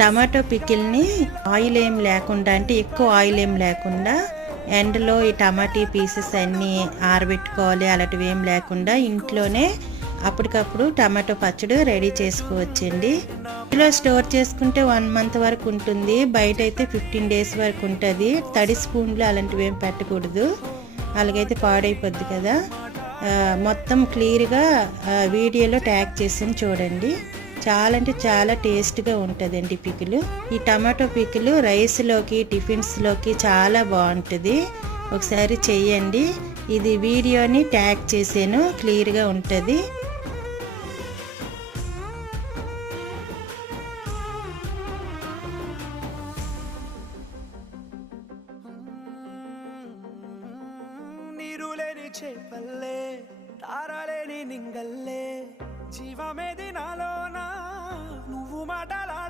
Tomato పికిల్ని oil ఏం లేకుండా, అంటే ఎక్కువ ఆయిల్ ఏం లేకుండా ఎండలో ఈ టమాటీ పీసెస్ అన్నీ ఆరబెట్టుకోవాలి, అలాంటివి ఏం లేకుండా ఇంట్లోనే అప్పటికప్పుడు టమాటో పచ్చడి రెడీ చేసుకోవచ్చండి. ఇంట్లో స్టోర్ చేసుకుంటే 1 మంత్ వరకు ఉంటుంది, బయట అయితే 15 డేస్ వరకు ఉంటుంది. తడి స్పూన్లు అలాంటివి ఏం పెట్టకూడదు, అలాగైతే పాడైపోద్ది కదా. మొత్తం క్లియర్గా వీడియోలో ట్యాగ్ చేసి చూడండి. చాలా అంటే చాలా టేస్ట్గా ఉంటుందండి పికిలు. ఈ టమాటో పికిలు రైస్లోకి, టిఫిన్స్లోకి చాలా బాగుంటుంది. ఒకసారి చెయ్యండి. ఇది వీడియోని ట్యాగ్ చేసాను, క్లియర్గా ఉంటుంది. చేపల్లే తారాలేని నింగల్లే జీవమేది నాలో